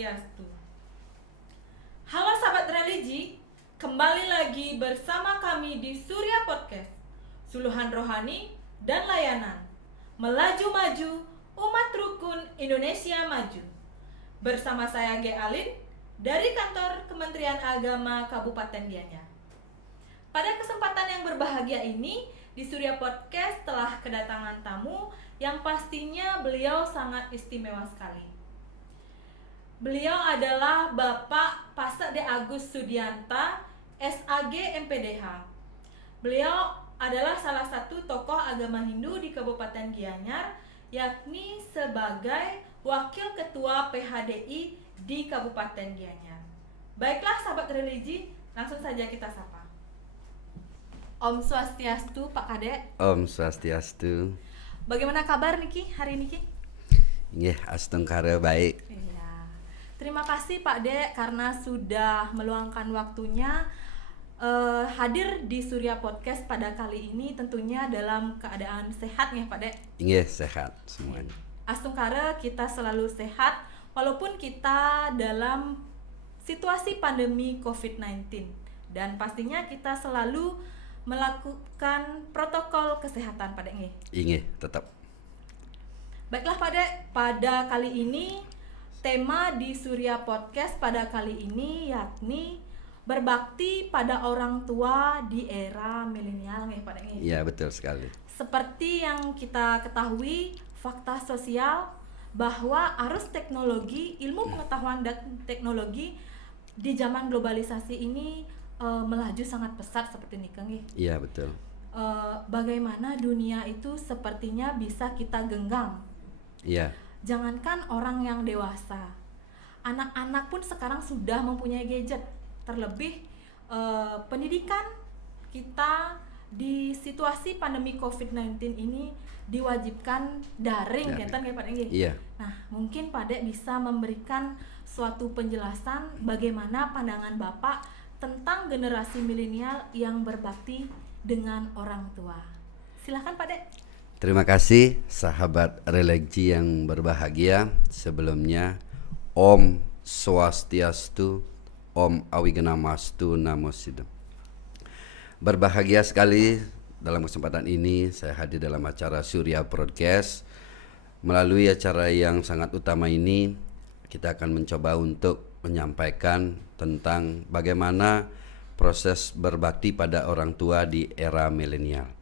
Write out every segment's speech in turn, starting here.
Swastiastu. Halo sahabat religi, kembali lagi bersama kami di Surya Podcast, suluhan rohani dan layanan, melaju maju umat rukun Indonesia maju. Bersama saya G. Alin dari kantor Kementerian Agama Kabupaten Gianyar. Pada kesempatan yang berbahagia ini, di Surya Podcast telah kedatangan tamu yang pastinya beliau sangat istimewa sekali. Beliau adalah Bapak Pasak D. Agus Sudianta, SAG MPDH. Beliau adalah salah satu tokoh agama Hindu di Kabupaten Gianyar, yakni sebagai Wakil Ketua PHDI di Kabupaten Gianyar. Baiklah sahabat religi, langsung saja kita sapa. Om Swastiastu Pak Kadek. Om Swastiastu. Bagaimana kabar Niki hari ini Ki? Nggih, astungkara baik. Iya. Terima kasih Pak Dek karena sudah meluangkan waktunya hadir di Surya Podcast pada kali ini, tentunya dalam keadaan sehat ya Pak Dek. Nggih, sehat semuanya. Astungkara kita selalu sehat walaupun kita dalam situasi pandemi COVID-19, dan pastinya kita selalu melakukan protokol kesehatan Pak Dek nggih. Nggih, tetap. Baiklah Pak Dek, pada kali ini tema di Surya Podcast pada kali ini yakni berbakti pada orang tua di era milenial nih Pak Dek. Iya, betul sekali. Seperti yang kita ketahui, fakta sosial bahwa arus teknologi, ilmu pengetahuan dan teknologi di zaman globalisasi ini melaju sangat pesat seperti ini Kang. Iya, betul. Bagaimana dunia itu sepertinya bisa kita genggam. Iya. Jangankan orang yang dewasa, anak-anak pun sekarang sudah mempunyai gadget. Terlebih pendidikan kita di situasi pandemi COVID-19 ini diwajibkan daring, kan Pak Dek? Iya. Nah, mungkin Pak Dek bisa memberikan suatu penjelasan bagaimana pandangan Bapak tentang generasi milenial yang berbakti dengan orang tua. Silakan Pak Dek. Terima kasih sahabat religi yang berbahagia. Sebelumnya Om Swastiastu, Om Awiganamastu Namo Siddham. Berbahagia sekali dalam kesempatan ini saya hadir dalam acara Surya Podcast. Melalui acara yang sangat utama ini, kita akan mencoba untuk menyampaikan tentang bagaimana proses berbakti pada orang tua di era milenial.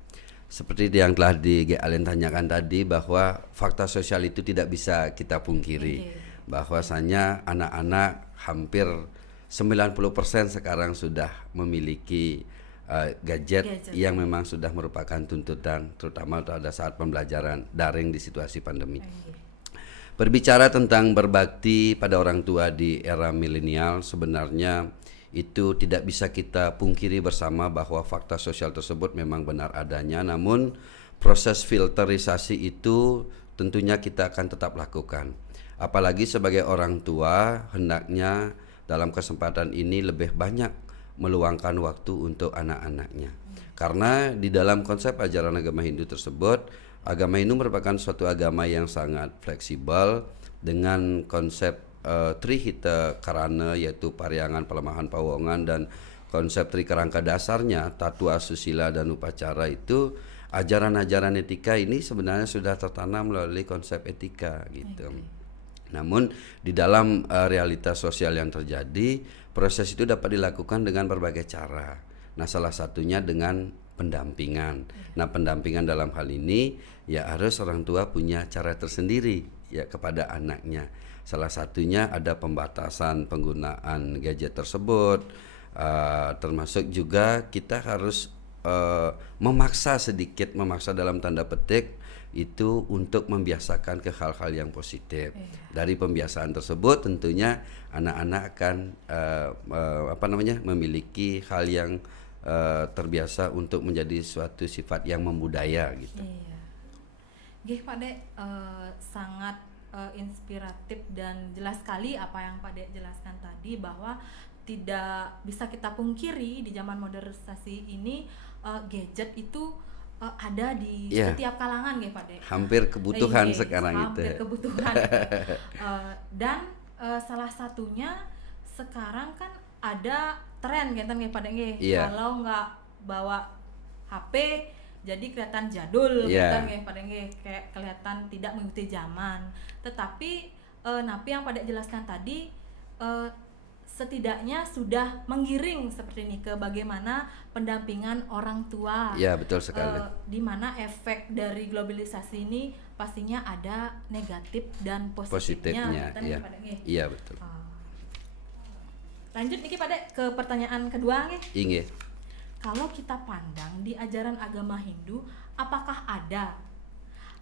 Seperti yang telah Alin tanyakan tadi, bahwa fakta sosial itu tidak bisa kita pungkiri. Bahwasanya anak-anak hampir 90% sekarang sudah memiliki gadget yang memang sudah merupakan tuntutan, terutama pada saat pembelajaran daring di situasi pandemi. Berbicara tentang berbakti pada orang tua di era milenial, sebenarnya itu tidak bisa kita pungkiri bersama bahwa fakta sosial tersebut memang benar adanya, namun proses filterisasi itu tentunya kita akan tetap lakukan. Apalagi sebagai orang tua, hendaknya dalam kesempatan ini lebih banyak meluangkan waktu untuk anak-anaknya. Karena di dalam konsep ajaran agama Hindu tersebut, agama Hindu merupakan suatu agama yang sangat fleksibel dengan konsep Trihita Karana, yaitu Paryangan, Pelemahan, Pawongan, dan konsep Trikerangka dasarnya Tatua, Susila, dan Upacara. Itu ajaran-ajaran etika ini sebenarnya sudah tertanam melalui konsep etika gitu. Namun di dalam realitas sosial yang terjadi, proses itu dapat dilakukan dengan berbagai cara. Nah, salah satunya dengan pendampingan. Nah, pendampingan dalam hal ini ya harus orang tua punya cara tersendiri ya kepada anaknya. Salah satunya ada pembatasan penggunaan gadget tersebut, termasuk juga kita harus memaksa dalam tanda petik itu untuk membiasakan ke hal-hal yang positif. Dari pembiasaan tersebut tentunya anak-anak akan memiliki hal yang terbiasa untuk menjadi suatu sifat yang membudaya gitu. Iya. Gih Pak Dek, sangat inspiratif dan jelas sekali apa yang Pak Dek jelaskan tadi, bahwa tidak bisa kita pungkiri di zaman modernisasi ini gadget itu ada di setiap kalangan ya Pak Dek. Hampir kebutuhan sekarang hampir itu. Kebutuhan. Dan salah satunya sekarang kan ada tren gitu kan pada nggih, Iya. kalau nggak bawa HP jadi kelihatan jadul gitu Iya. kan nggih pada nggih, kayak kelihatan tidak mengikuti zaman. Tetapi Napi yang pada jelaskan tadi setidaknya sudah menggiring seperti ini ke bagaimana pendampingan orang tua. Iya, betul sekali. Di mana efek dari globalisasi ini pastinya ada negatif dan positifnya. Positifnya, iya. Pada nggih. Iya, betul. Lanjut niki pada ke pertanyaan kedua nggih. Inggih. Kalau kita pandang di ajaran agama Hindu, apakah ada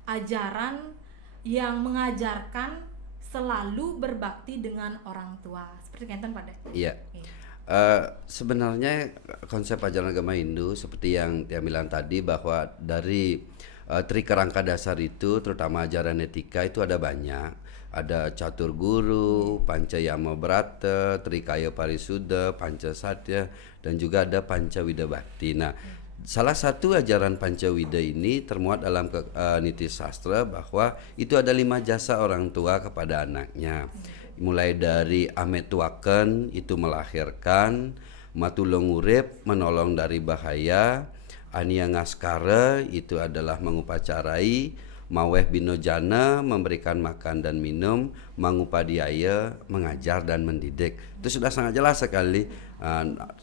ajaran yang mengajarkan selalu berbakti dengan orang tua? Seperti enten pada. Iya. Sebenarnya konsep ajaran agama Hindu seperti yang dia bilang tadi, bahwa dari trikerangka dasar itu, terutama ajaran etika itu ada banyak. Ada catur guru, pancayama brata, trikaya parisuddha, pancasatya, dan juga ada pancawida bakti. Nah, salah satu ajaran pancawida ini termuat dalam niti sastra bahwa itu ada 5 jasa orang tua kepada anaknya. Mulai dari ametuaken, itu melahirkan, matulung urip, menolong dari bahaya, ania ngaskara, itu adalah mengupacarai, maweh binojana, memberikan makan dan minum, mangupadiaya, mengajar dan mendidik. Itu sudah sangat jelas sekali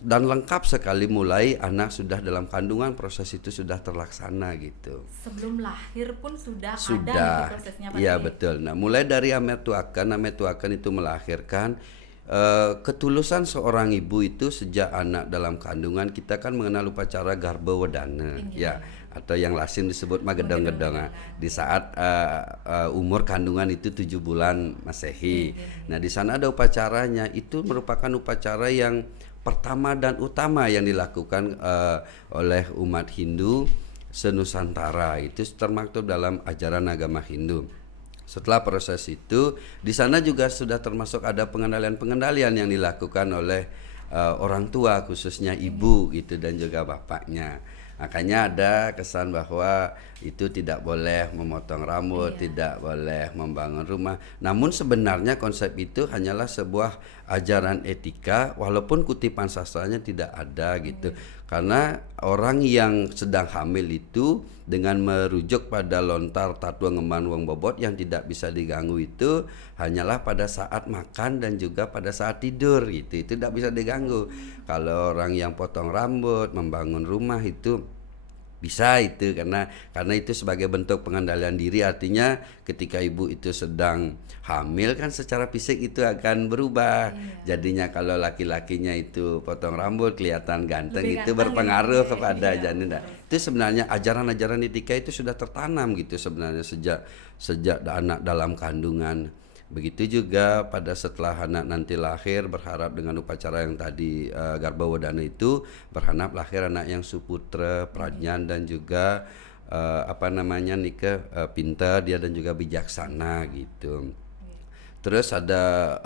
dan lengkap sekali. Mulai anak sudah dalam kandungan, proses itu sudah terlaksana gitu. Sebelum lahir pun sudah ada gitu prosesnya Pak. Iya, betul. Nah, mulai dari ametuaken itu melahirkan. Ketulusan seorang ibu itu sejak anak dalam kandungan, kita kan mengenal upacara garba wedana, ya, atau yang lasim disebut magedong-gedong. Di saat umur kandungan itu 7 bulan Masehi. Nah, di sana ada upacaranya. Itu merupakan upacara yang pertama dan utama yang dilakukan oleh umat Hindu senusantara. Itu termaktub dalam ajaran agama Hindu. Setelah proses itu, di sana juga sudah termasuk ada pengendalian yang dilakukan oleh orang tua, khususnya ibu gitu, dan juga bapaknya. Makanya ada kesan bahwa itu tidak boleh memotong rambut, tidak boleh membangun rumah. Namun sebenarnya konsep itu hanyalah sebuah ajaran etika, walaupun kutipan sastranya tidak ada gitu. Karena orang yang sedang hamil itu dengan merujuk pada lontar tatwa ngemban wong bobot yang tidak bisa diganggu itu hanyalah pada saat makan dan juga pada saat tidur gitu. Itu tidak bisa diganggu. Kalau orang yang potong rambut, membangun rumah itu bisa itu, karena itu sebagai bentuk pengendalian diri. Artinya ketika ibu itu sedang hamil kan secara fisik itu akan berubah. Jadinya kalau laki-lakinya itu potong rambut kelihatan ganteng, itu berpengaruh kepada janin. Itu sebenarnya ajaran-ajaran etika itu sudah tertanam gitu sebenarnya sejak anak dalam kandungan. Begitu juga pada setelah anak nanti lahir, berharap dengan upacara yang tadi garba wedana itu, berharap lahir anak yang suputra, prajnan, dan juga pintar dia dan juga bijaksana gitu. Terus ada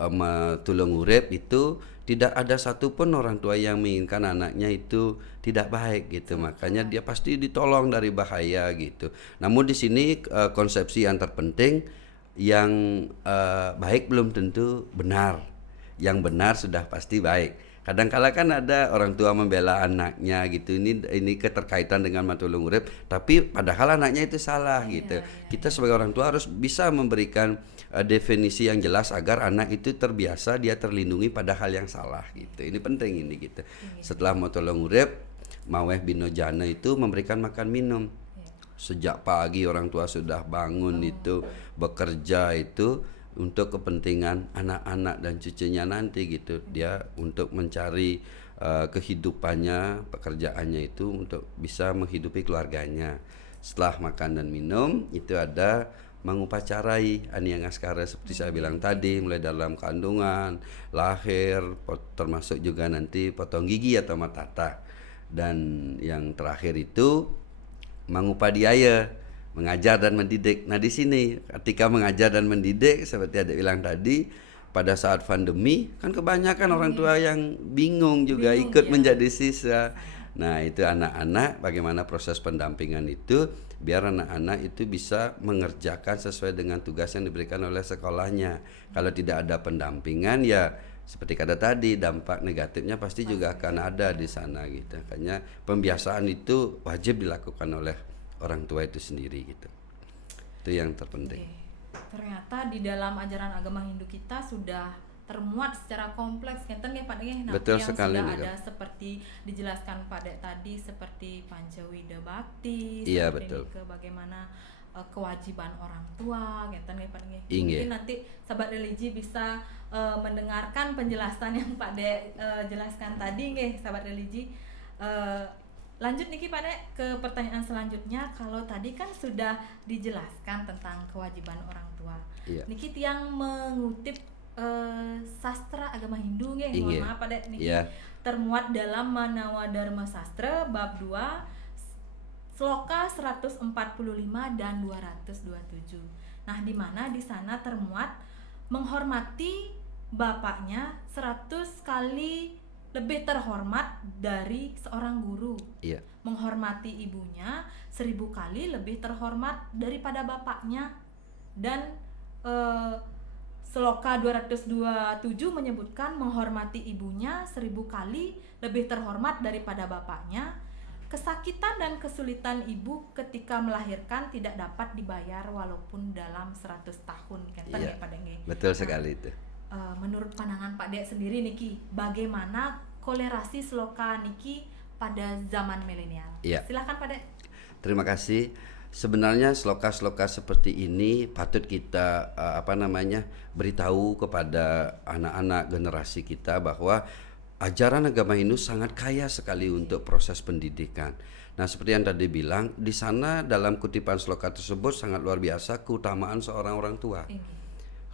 tulung urip, itu tidak ada satupun orang tua yang menginginkan anaknya itu tidak baik gitu. Makanya dia pasti ditolong dari bahaya gitu. Namun di sini konsepsi yang terpenting, yang baik belum tentu benar. Yang benar sudah pasti baik. Kadang-kala kan ada orang tua membela anaknya gitu. Ini keterkaitan dengan matulung urip, tapi padahal anaknya itu salah gitu. Kita sebagai orang tua harus bisa memberikan definisi yang jelas agar anak itu terbiasa, dia terlindungi pada hal yang salah gitu. Ini penting ini gitu. Setelah matulung urip, maweh binojana itu memberikan makan minum. Sejak pagi orang tua sudah bangun itu bekerja itu untuk kepentingan anak-anak dan cucunya nanti gitu. Dia untuk mencari kehidupannya, pekerjaannya itu untuk bisa menghidupi keluarganya. Setelah makan dan minum itu ada mengupacarai ania ngaskara seperti saya bilang tadi, mulai dalam kandungan, lahir, termasuk juga nanti potong gigi atau matata. Dan yang terakhir itu mangupadiaya, mengajar dan mendidik. Nah di sini ketika mengajar dan mendidik seperti Adik bilang tadi, pada saat pandemi kan kebanyakan orang tua yang bingung juga ikut menjadi siswa. Nah, itu anak-anak bagaimana proses pendampingan itu biar anak-anak itu bisa mengerjakan sesuai dengan tugas yang diberikan oleh sekolahnya. Kalau tidak ada pendampingan ya seperti kata tadi dampak negatifnya pasti juga akan ada di sana gitu. Makanya pembiasaan itu wajib dilakukan oleh orang tua itu sendiri gitu. Itu yang terpenting. Ternyata di dalam ajaran agama Hindu kita sudah termuat secara kompleks ngeten nggih Pak nggih. Betul yang sekali, sudah nih, ada seperti dijelaskan Pak Dek tadi seperti Pancawida Bakti, Iya, seperti betul. ke bagaimana kewajiban orang tua ngeten nggih Pak nggih. Inggih. Mungkin nanti sahabat religi bisa mendengarkan penjelasan yang Pak Dek jelaskan tadi nggih sahabat religi. Lanjut niki Pak Dek ke pertanyaan selanjutnya. Kalau tadi kan sudah dijelaskan tentang kewajiban orang tua. Iya. Niki tiang mengutip sastra agama Hindu nggih, mohon Inggih. maaf Pak Dek niki Iya. termuat dalam Manawa Dharma Sastra bab 2 sloka 145 dan 227. Nah, di mana di sana termuat menghormati bapaknya 100 kali lebih terhormat dari seorang guru. Iya. Menghormati ibunya 1000 kali lebih terhormat daripada bapaknya. Dan Sloka 227 menyebutkan menghormati ibunya 1000 kali lebih terhormat daripada bapaknya. Kesakitan dan kesulitan ibu ketika melahirkan tidak dapat dibayar walaupun dalam 100 tahun. Kenten Iya. ya Pak Dek nggih. Betul sekali itu. Menurut pandangan Pak Dek sendiri niki, bagaimana kolerasi sloka niki pada zaman milenial? Iya. Silakan Pak Dek. Terima kasih. Sebenarnya sloka-sloka seperti ini patut kita beritahu kepada anak-anak generasi kita bahwa ajaran agama Hindu sangat kaya sekali untuk proses pendidikan. Nah, seperti yang tadi bilang, di sana dalam kutipan sloka tersebut sangat luar biasa keutamaan seorang orang tua.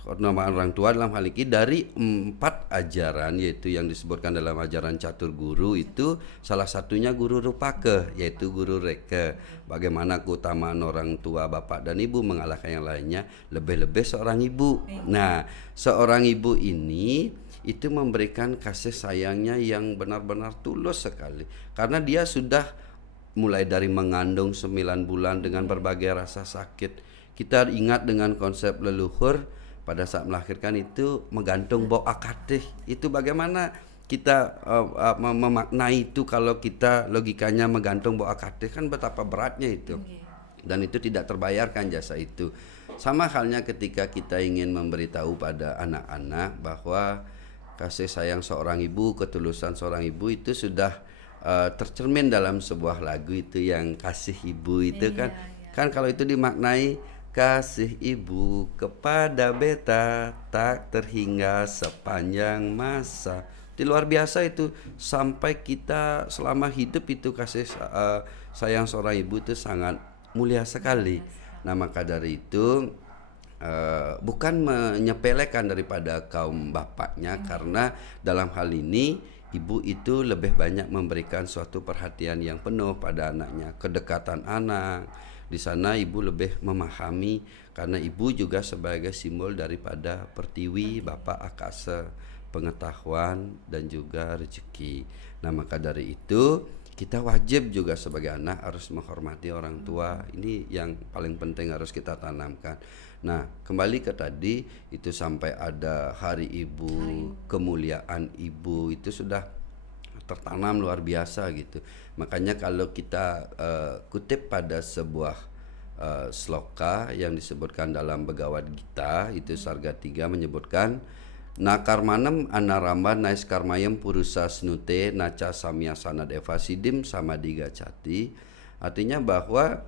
Keutamaan orang tua dalam hal ini dari 4 ajaran, yaitu yang disebutkan dalam ajaran catur guru itu salah satunya guru rupake, yaitu guru reke. Bagaimana keutamaan orang tua bapak dan ibu mengalahkan yang lainnya, lebih-lebih seorang ibu. Nah, seorang ibu ini itu memberikan kasih sayangnya yang benar-benar tulus sekali, karena dia sudah mulai dari mengandung 9 bulan dengan berbagai rasa sakit. Kita ingat dengan konsep leluhur pada saat melahirkan itu menggantung bau akatih. Itu bagaimana kita memaknai itu kalau kita logikanya menggantung bau akatih, kan betapa beratnya itu. Dan itu tidak terbayarkan jasa itu. Sama halnya ketika kita ingin memberitahu pada anak-anak bahwa kasih sayang seorang ibu, ketulusan seorang ibu itu sudah tercermin dalam sebuah lagu itu yang kasih ibu itu kan. Kan kalau itu dimaknai kasih ibu kepada beta tak terhingga sepanjang masa. Itu luar biasa itu, sampai kita selama hidup itu kasih sayang seorang ibu itu sangat mulia sekali. Nah, maka dari itu bukan menyepelekan daripada kaum bapaknya, karena dalam hal ini ibu itu lebih banyak memberikan suatu perhatian yang penuh pada anaknya, kedekatan anak. Di sana ibu lebih memahami, karena ibu juga sebagai simbol daripada pertiwi, bapak akasa, pengetahuan dan juga rezeki. Nah, maka dari itu kita wajib juga sebagai anak harus menghormati orang tua. Ini yang paling penting harus kita tanamkan. Nah, kembali ke tadi itu sampai ada hari ibu, kemuliaan ibu itu sudah tertanam luar biasa gitu. Makanya kalau kita kutip pada sebuah sloka yang disebutkan dalam Bhagavad Gita itu Sarga 3 menyebutkan Nakarmanam anaramba naiskarmayam purusa snute naca samya sanadeva sidim samadiga cati. Artinya bahwa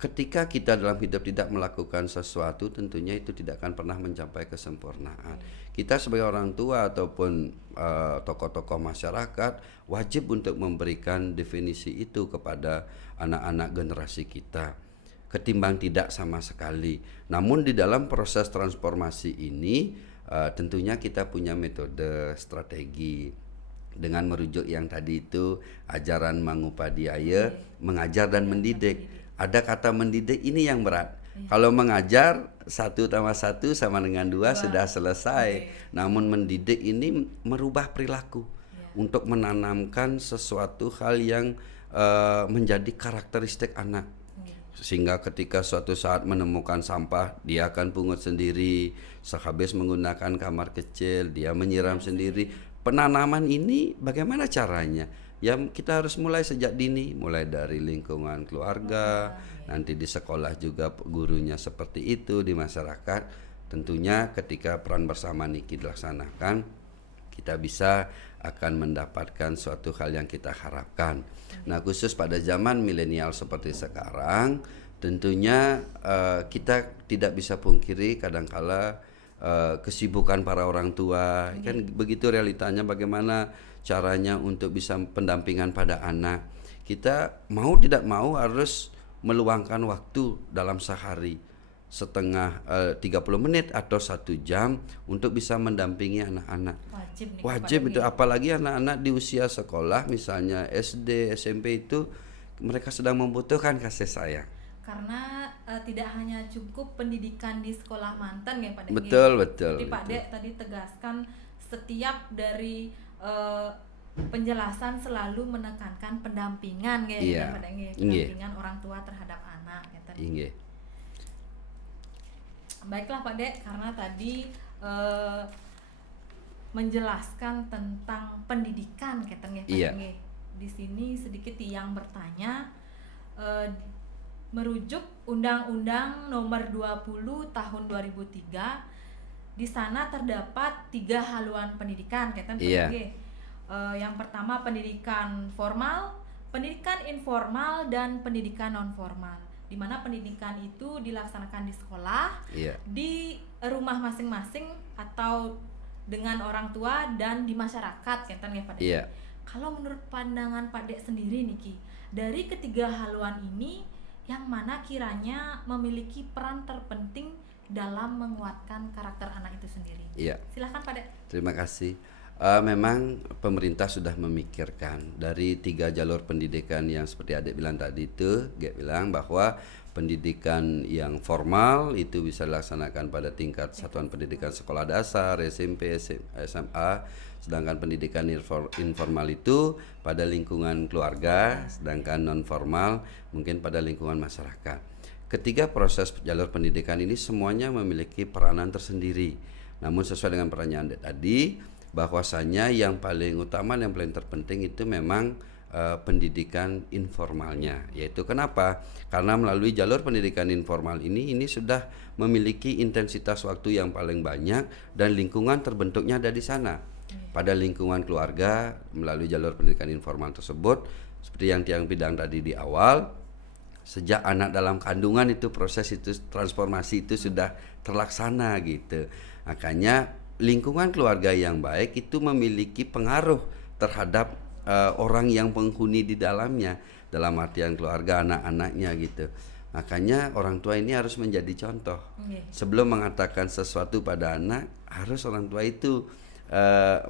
ketika kita dalam hidup tidak melakukan sesuatu, tentunya itu tidak akan pernah mencapai kesempurnaan. Kita sebagai orang tua ataupun tokoh-tokoh masyarakat wajib untuk memberikan definisi itu kepada anak-anak generasi kita, ketimbang tidak sama sekali. Namun di dalam proses transformasi ini tentunya kita punya metode strategi dengan merujuk yang tadi itu ajaran Mangupadiaya, mengajar dan mendidik. Ada kata mendidik ini yang berat. Kalau mengajar 1 tambah 1 sama dengan 2 sudah selesai. Namun mendidik ini merubah perilaku. untuk menanamkan sesuatu hal yang menjadi karakteristik anak, sehingga ketika suatu saat menemukan sampah dia akan pungut sendiri, sehabis menggunakan kamar kecil dia menyiram sendiri. Penanaman ini bagaimana caranya? Ya kita harus mulai sejak dini, mulai dari lingkungan keluarga, nanti di sekolah juga gurunya seperti itu, di masyarakat. Tentunya ketika peran bersama Niki dilaksanakan, kita bisa akan mendapatkan suatu hal yang kita harapkan. Nah, khusus pada zaman milenial seperti sekarang, tentunya kita tidak bisa pungkiri kadangkala kesibukan para orang tua, kan begitu realitanya. Bagaimana caranya untuk bisa pendampingan pada anak? Kita mau tidak mau harus meluangkan waktu dalam sehari setengah 30 menit atau 1 jam untuk bisa mendampingi anak-anak. Wajib itu, apalagi anak-anak di usia sekolah misalnya SD, SMP itu mereka sedang membutuhkan kasih sayang. Karena tidak hanya cukup pendidikan di sekolah mantan ya Pak Dek. Betul. Seperti Pak Dek tadi tegaskan, setiap dari penjelasan selalu menekankan pendampingan ya Pak Dek. Pendampingan orang tua terhadap anak ya tadi. Baiklah Pak Dek, karena tadi menjelaskan tentang pendidikan katanya Pak Dek. Di sini sedikit yang bertanya, merujuk Undang-Undang Nomor 20 Tahun 2003, di sana terdapat 3 haluan pendidikan katanya Pak Dek. Yang pertama pendidikan formal, pendidikan informal, dan pendidikan non formal. Di mana pendidikan itu dilaksanakan di sekolah, di rumah masing-masing atau dengan orang tua dan di masyarakat, kan ya Pak Dek. Kalau menurut pandangan Pak Dek sendiri Niki, dari ketiga haluan ini yang mana kiranya memiliki peran terpenting dalam menguatkan karakter anak itu sendiri? Silakan Pak Dek. Terima kasih. Memang pemerintah sudah memikirkan dari 3 jalur pendidikan yang seperti adik bilang tadi itu. Dia bilang bahwa pendidikan yang formal itu bisa dilaksanakan pada tingkat satuan pendidikan sekolah dasar, SMP, SMA, sedangkan pendidikan informal itu pada lingkungan keluarga, sedangkan non formal mungkin pada lingkungan masyarakat. Ketiga proses jalur pendidikan ini semuanya memiliki peranan tersendiri. Namun sesuai dengan pertanyaan tadi, bahwasanya yang paling utama, yang paling terpenting itu memang pendidikan informalnya. Yaitu kenapa? Karena melalui jalur pendidikan informal ini sudah memiliki intensitas waktu yang paling banyak dan lingkungan terbentuknya ada di sana. Pada lingkungan keluarga melalui jalur pendidikan informal tersebut, seperti yang Tiang bilang tadi di awal, sejak anak dalam kandungan itu proses itu transformasi itu sudah terlaksana gitu. Makanya lingkungan keluarga yang baik itu memiliki pengaruh terhadap orang yang penghuni di dalamnya, dalam artian keluarga, anak-anaknya gitu. Makanya orang tua ini harus menjadi contoh. Sebelum mengatakan sesuatu pada anak, harus orang tua itu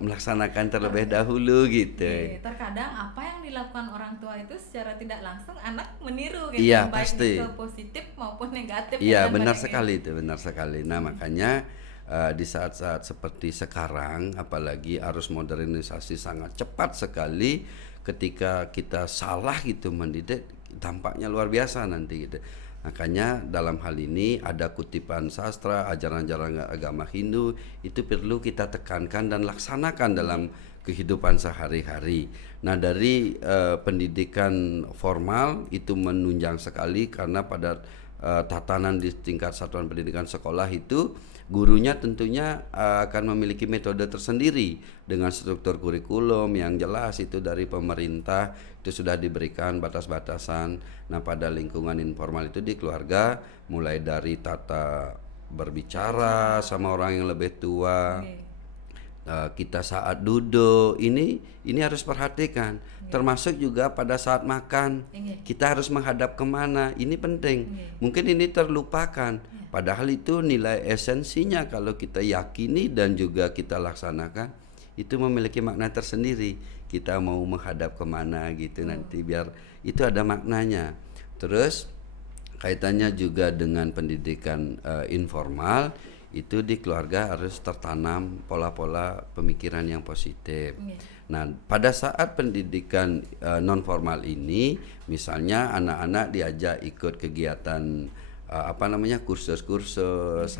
melaksanakan terlebih dahulu gitu. Terkadang apa yang dilakukan orang tua itu secara tidak langsung anak meniru gitu, baik pasti. itu positif maupun negatif. Benar sekali itu, benar sekali. Nah, makanya di saat-saat seperti sekarang, apalagi arus modernisasi sangat cepat sekali, ketika kita salah gitu mendidik, dampaknya luar biasa nanti gitu. Makanya dalam hal ini ada kutipan sastra, ajaran-ajaran agama Hindu itu perlu kita tekankan dan laksanakan dalam kehidupan sehari-hari. Nah, dari pendidikan formal itu menunjang sekali, karena pada tatanan di tingkat satuan pendidikan sekolah itu gurunya tentunya akan memiliki metode tersendiri dengan struktur kurikulum yang jelas itu dari pemerintah, itu sudah diberikan batas-batasan. Nah, pada lingkungan informal itu di keluarga, mulai dari tata berbicara sama orang yang lebih tua, kita saat duduk ini harus perhatikan, termasuk juga pada saat makan kita harus menghadap kemana, ini penting. Mungkin ini terlupakan, padahal itu nilai esensinya kalau kita yakini dan juga kita laksanakan, itu memiliki makna tersendiri. Kita mau menghadap kemana gitu nanti, biar itu ada maknanya. Terus kaitannya juga dengan pendidikan informal itu di keluarga harus tertanam pola-pola pemikiran yang positif. Nah, pada saat pendidikan non formal ini, misalnya anak-anak diajak ikut kegiatan kursus-kursus,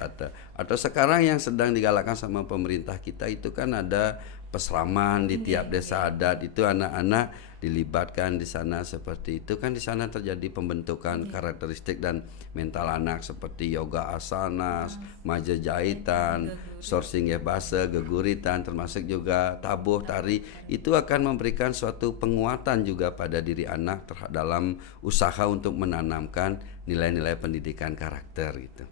atau sekarang yang sedang digalakkan sama pemerintah kita itu kan ada pesraman di tiap desa adat, itu anak-anak dilibatkan di sana. Seperti itu kan di sana terjadi pembentukan karakteristik dan mental anak seperti yoga asana, maja jahitan, sourcing bahasa, geguritan, termasuk juga tabuh, tari. Itu akan memberikan suatu penguatan juga pada diri anak dalam usaha untuk menanamkan nilai-nilai pendidikan karakter gitu.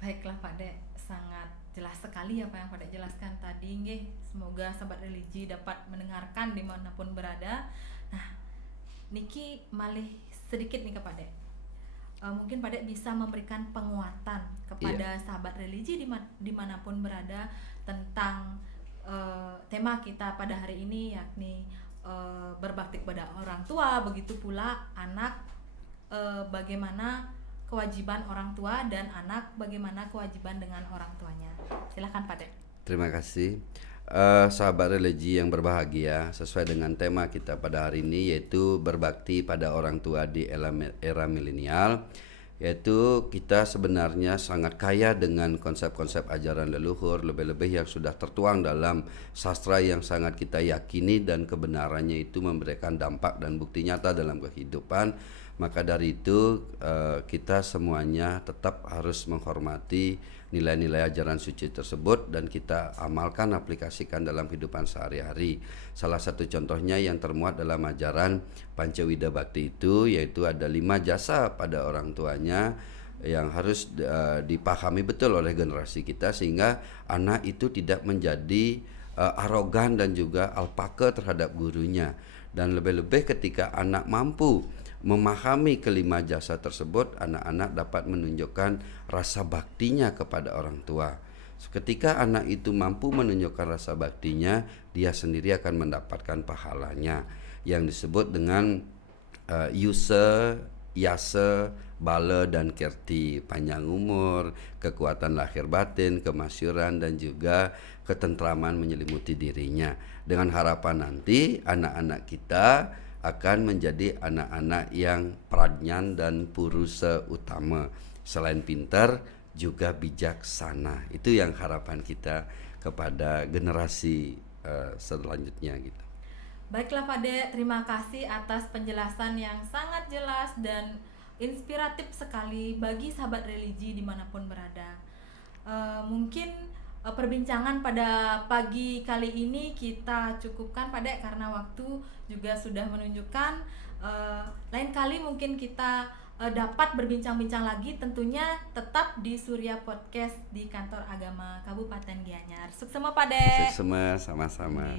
Baiklah Pak Dek, sangat jelas sekali apa yang Pak Dek jelaskan tadi. Nggih, semoga sahabat religi dapat mendengarkan dimanapun berada. Nah, niki malih sedikit nih ke Pak Dek. Mungkin Pak Dek bisa memberikan penguatan kepada sahabat religi dimanapun berada tentang tema kita pada hari ini, yakni berbakti kepada orang tua, begitu pula anak, bagaimana kewajiban orang tua, dan anak bagaimana kewajiban dengan orang tuanya. Silakan Pak Dek. Terima kasih. Sahabat religi yang berbahagia, sesuai dengan tema kita pada hari ini, yaitu berbakti pada orang tua di era milenial, yaitu kita sebenarnya sangat kaya dengan konsep-konsep ajaran leluhur, lebih-lebih yang sudah tertuang dalam sastra yang sangat kita yakini dan kebenarannya itu memberikan dampak dan bukti nyata dalam kehidupan. Maka dari itu kita semuanya tetap harus menghormati nilai-nilai ajaran suci tersebut dan kita amalkan, aplikasikan dalam kehidupan sehari-hari. Salah satu contohnya yang termuat dalam ajaran Pancawida Bakti itu, yaitu ada 5 jasa pada orang tuanya yang harus dipahami betul oleh generasi kita, sehingga anak itu tidak menjadi arogan dan juga alpaka terhadap gurunya. Dan lebih-lebih ketika anak mampu memahami kelima jasa tersebut, anak-anak dapat menunjukkan rasa baktinya kepada orang tua. Ketika anak itu mampu menunjukkan rasa baktinya, dia sendiri akan mendapatkan pahalanya yang disebut dengan yuse, yase, bala, dan kirti, panjang umur, kekuatan lahir batin, kemasyuran, dan juga ketentraman menyelimuti dirinya. Dengan harapan nanti anak-anak kita akan menjadi anak-anak yang pradnyan dan purusa utama. Selain pintar, juga bijaksana. Itu yang harapan kita kepada generasi selanjutnya gitu. Baiklah Pak Dek, terima kasih atas penjelasan yang sangat jelas dan inspiratif sekali bagi sahabat religi dimanapun berada. Mungkin perbincangan pada pagi kali ini kita cukupkan Pak Dek, karena waktu juga sudah menunjukkan. Lain kali mungkin kita dapat berbincang-bincang lagi, tentunya tetap di Surya Podcast di Kantor Agama Kabupaten Gianyar. Sukses Pak Dek. Sukses, sama-sama.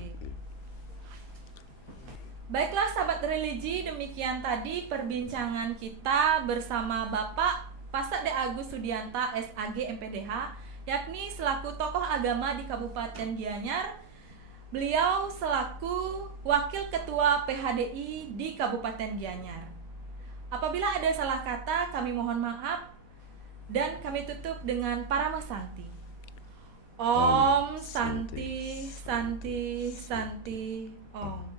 Baiklah sahabat religi, demikian tadi perbincangan kita bersama Bapak Pasak D. Agus Sudianta SAG MPDH, yakni selaku tokoh agama di Kabupaten Gianyar. Beliau selaku Wakil Ketua PHDI di Kabupaten Gianyar. Apabila ada salah kata, kami mohon maaf, dan kami tutup dengan Parama Santi. Om Santi Santi Santi Om.